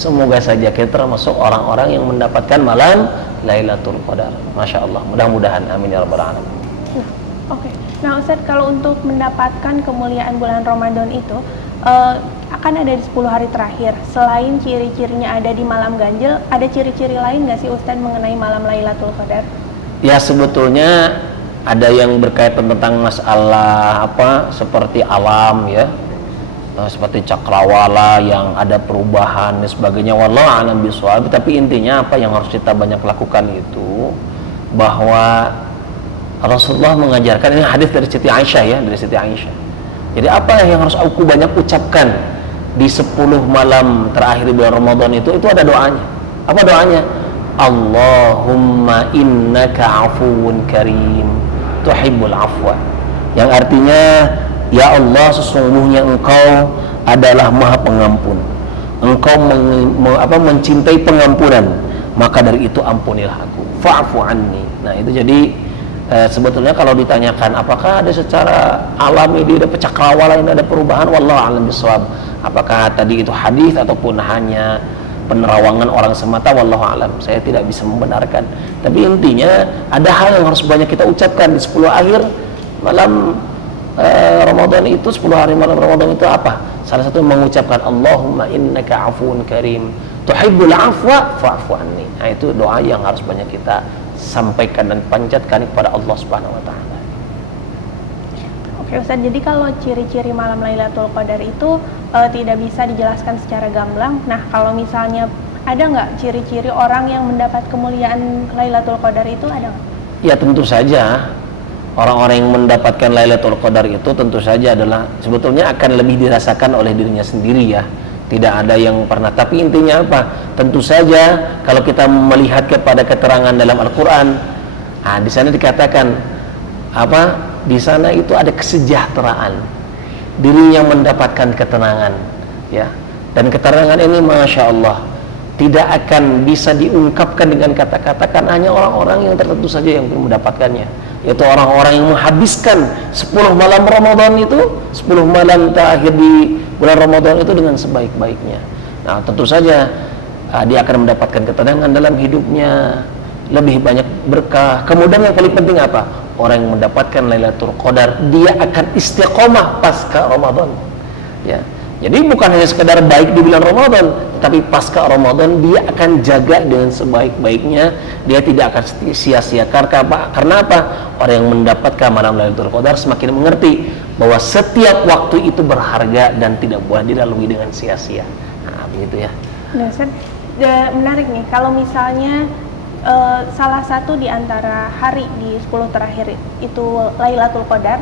semoga saja kita termasuk orang-orang yang mendapatkan malam Lailatul Qadar. Masya Allah, mudah-mudahan, amin ya rabbal alamin. Oke. Nah Ustadz, kalau untuk mendapatkan kemuliaan bulan Ramadan itu akan ada di 10 hari terakhir. Selain ciri-cirinya ada di malam ganjil, ada ciri-ciri lain nggak sih Ustadz mengenai malam Lailatul Qadar? Ya sebetulnya ada yang berkaitan tentang masalah seperti alam ya, seperti cakrawala yang ada perubahan dan sebagainya. Wallahu a'lam bishawab. Tapi intinya apa yang harus kita banyak lakukan itu bahwa Rasulullah mengajarkan, ini hadis dari Siti Aisyah ya, dari Siti Aisyah. Jadi apa yang harus aku banyak ucapkan di 10 malam terakhir bulan Ramadan itu ada doanya. Apa doanya? Allahumma innaka afuwun karim tuhibbul afwa. Yang artinya, ya Allah, sesungguhnya Engkau adalah Maha Pengampun. Engkau mencintai pengampunan, maka dari itu ampunilah aku. Fa'fu anni. Nah, itu jadi sebetulnya kalau ditanyakan apakah ada secara alami ada cakrawala ini ada perubahan, wallahu a'lam bishawab. Apakah tadi itu hadis ataupun hanya penerawangan orang semata, wallahu alam, saya tidak bisa membenarkan. Tapi intinya ada hal yang harus banyak kita ucapkan di 10 akhir malam Ramadan itu, 10 hari malam Ramadan itu apa? Salah satu mengucapkan Allahumma innaka afuwun karim tuhibbul afwa fa'fu anni. Nah, itu doa yang harus banyak kita sampaikan dan panjatkan kepada Allah Subhanahu wa taala. Oke Ustaz, jadi kalau ciri-ciri malam Lailatul Qadar itu tidak bisa dijelaskan secara gamblang. Nah, kalau misalnya ada nggak ciri-ciri orang yang mendapat kemuliaan Lailatul Qadar itu, ada nggak? Ya tentu saja. Orang-orang yang mendapatkan Lailatul Qadar itu tentu saja adalah sebetulnya akan lebih dirasakan oleh dirinya sendiri ya. Tidak ada yang pernah. Tapi intinya apa? Tentu saja kalau kita melihat kepada keterangan dalam Al-Quran, nah di sana dikatakan apa? Di sana itu ada kesejahteraan, dirinya mendapatkan ketenangan, ya. Dan keterangan ini, masya Allah, tidak akan bisa diungkapkan dengan kata-kata, kan hanya orang-orang yang tertentu saja yang mendapatkannya, yaitu orang-orang yang menghabiskan 10 malam Ramadan itu, 10 malam terakhir di bulan Ramadan itu dengan sebaik-baiknya. Nah, tentu saja dia akan mendapatkan ketenangan dalam hidupnya, lebih banyak berkah. Kemudian yang paling penting apa? Orang yang mendapatkan Lailatul Qadar, dia akan istiqomah pasca Ramadan. Ya. Jadi bukan hanya sekedar baik di bulan Ramadan, tapi pasca Ramadan dia akan jaga dengan sebaik-baiknya. Dia tidak akan sia-siakan. Karena apa? Orang yang mendapatkan malam Lailatul Qadar semakin mengerti bahwa setiap waktu itu berharga dan tidak boleh dilalui dengan sia-sia. Nah, begitu ya. Nah, Ustaz, menarik nih kalau misalnya salah satu di antara hari di 10 terakhir itu Lailatul Qadar,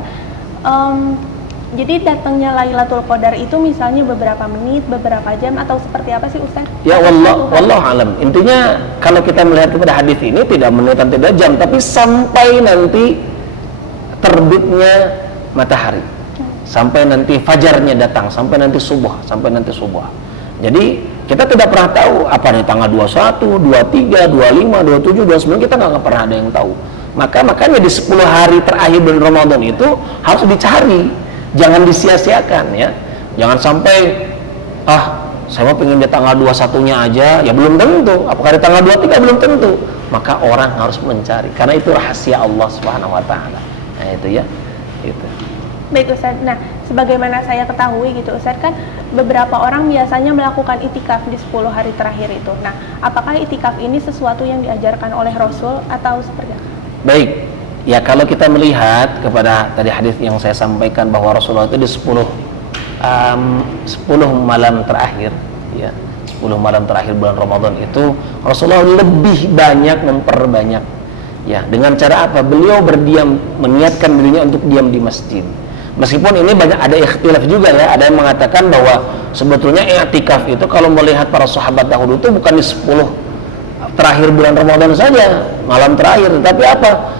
jadi datangnya Lailatul Qadar itu misalnya beberapa menit, beberapa jam, atau seperti apa sih Ustaz? Ya wallahu alam. Intinya kalau kita melihat kepada hadis ini tidak menit dan tidak jam, tapi sampai nanti terbitnya matahari, sampai nanti fajarnya datang, sampai nanti subuh. Jadi kita tidak pernah tahu apa di tanggal 21, 23, 25, 27, 29, kita nggak pernah ada yang tahu. Makanya di 10 hari terakhir bulan Ramadan itu harus dicari, jangan disia-siakan ya. Jangan sampai saya mau pengen di tanggal 21-nya aja, ya belum tentu. Apakah di tanggal 23 belum tentu. Maka orang harus mencari, karena itu rahasia Allah Subhanahu wa taala. Nah, itu ya. Gitu. Baik Ustaz. Nah, sebagaimana saya ketahui gitu Ustaz, kan beberapa orang biasanya melakukan itikaf di 10 hari terakhir itu. Nah, apakah itikaf ini sesuatu yang diajarkan oleh Rasul atau seperti apa? Baik. Ya, kalau kita melihat kepada tadi hadis yang saya sampaikan bahwa Rasulullah itu di 10 malam terakhir ya, 10 malam terakhir bulan Ramadan itu Rasulullah lebih banyak memperbanyak ya. Dengan cara apa? Beliau berdiam, meniatkan dirinya untuk diam di masjid. Meskipun ini banyak ada ikhtilaf juga ya, ada yang mengatakan bahwa sebetulnya i'tikaf itu kalau melihat para sahabat dahulu itu bukan di 10 terakhir bulan Ramadan saja, malam terakhir, tapi apa?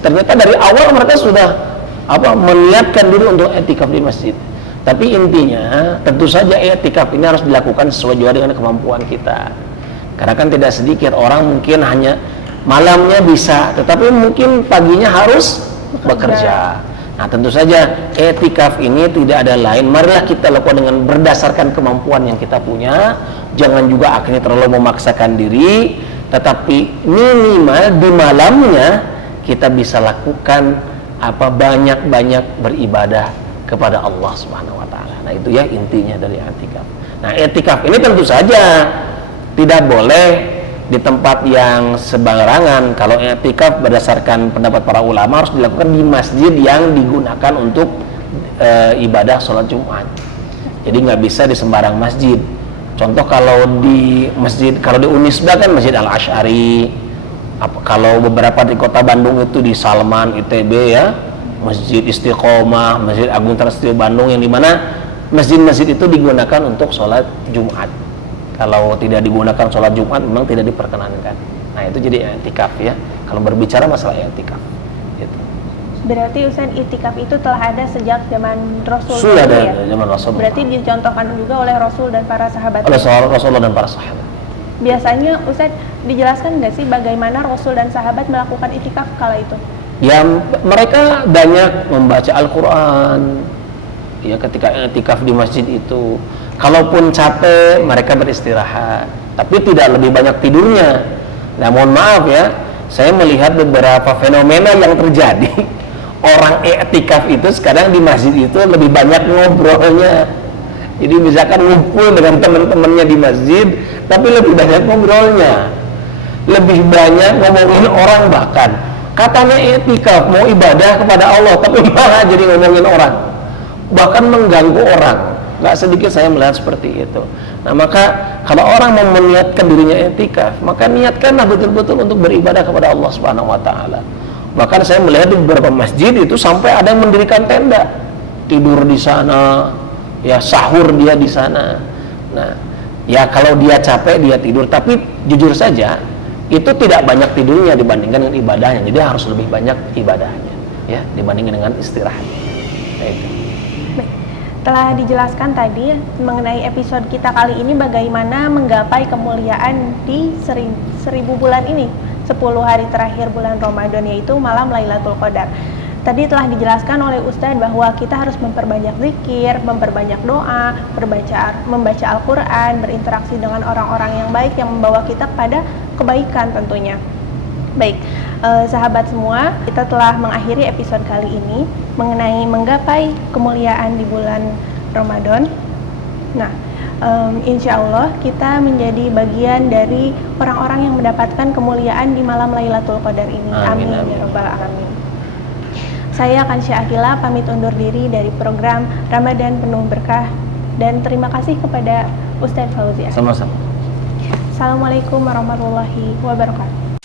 Ternyata dari awal mereka sudah meniatkan diri untuk i'tikaf di masjid. Tapi intinya tentu saja i'tikaf ini harus dilakukan sesuai juga dengan kemampuan kita. Karena kan tidak sedikit orang mungkin hanya malamnya bisa, tetapi mungkin paginya harus bekerja. Nah, tentu saja i'tikaf ini tidak ada lain, marilah kita lakukan dengan berdasarkan kemampuan yang kita punya, jangan juga akhirnya terlalu memaksakan diri, tetapi minimal di malamnya kita bisa lakukan banyak-banyak beribadah kepada Allah Subhanahu wa taala. Nah, itu ya intinya dari i'tikaf. Nah, i'tikaf ini tentu saja tidak boleh di tempat yang sembarangan. Kalau i'tikaf berdasarkan pendapat para ulama harus dilakukan di masjid yang digunakan untuk ibadah sholat Jumat. Jadi nggak bisa di sembarang masjid. Contoh kalau di Unisba kan Masjid Al-Asy'ari. Kalau beberapa di kota Bandung itu di Salman, ITB ya, Masjid Istiqomah, Masjid Agung Trastio Bandung, yang dimana masjid-masjid itu digunakan untuk sholat Jumat. Kalau tidak digunakan sholat Jumat memang tidak diperkenankan. Nah, itu jadi i'tikaf ya. Kalau berbicara masalah i'tikaf. Gitu. Berarti Ustaz, i'tikaf itu telah ada sejak zaman Rasul. Sudah ada zaman Rasul. Berarti dicontohkan juga oleh Rasul dan para sahabat. Oleh Rasulullah dan para sahabat. Biasanya Ustaz dijelaskan nggak sih bagaimana Rasul dan sahabat melakukan i'tikaf kala itu? Ya, mereka banyak membaca Al-Quran ya ketika i'tikaf di masjid itu. Kalaupun capek mereka beristirahat, tapi tidak lebih banyak tidurnya. Nah, mohon maaf ya, saya melihat beberapa fenomena yang terjadi. Orang i'tikaf itu sekarang di masjid itu lebih banyak ngobrolnya. Jadi misalkan ngumpul dengan teman-temannya di masjid, tapi lebih banyak ngobrolnya, lebih banyak ngomongin orang. Bahkan katanya i'tikaf mau ibadah kepada Allah, tapi malah jadi ngomongin orang, bahkan mengganggu orang. Nggak sedikit saya melihat seperti itu. Nah, maka kalau orang mau meniatkan dirinya i'tikaf, maka niatkanlah betul-betul untuk beribadah kepada Allah Subhanahu wa taala. Bahkan saya melihat di beberapa masjid itu sampai ada yang mendirikan tenda, tidur di sana, ya sahur dia di sana. Nah, ya kalau dia capek dia tidur, tapi jujur saja itu tidak banyak tidurnya dibandingkan dengan ibadahnya. Jadi harus lebih banyak ibadahnya ya dibandingkan dengan istirahat. Nah, itu. Baik. Telah dijelaskan tadi mengenai episode kita kali ini bagaimana menggapai kemuliaan di 1000 bulan ini, 10 hari terakhir bulan Ramadan, yaitu malam Lailatul Qadar. Tadi telah dijelaskan oleh Ustadz bahwa kita harus memperbanyak zikir, memperbanyak doa, membaca Al-Quran, berinteraksi dengan orang-orang yang baik yang membawa kita pada kebaikan tentunya. Baik, sahabat semua, kita telah mengakhiri episode kali ini mengenai menggapai kemuliaan di bulan Ramadan. Nah, insya Allah kita menjadi bagian dari orang-orang yang mendapatkan kemuliaan di malam Lailatul Qadar ini. Amin, ya Rabbal Alamin. Saya Kansya Akila pamit undur diri dari program Ramadan Penuh Berkah, dan terima kasih kepada Ustadz Fauzia. Sama-sama. Assalamualaikum warahmatullahi wabarakatuh.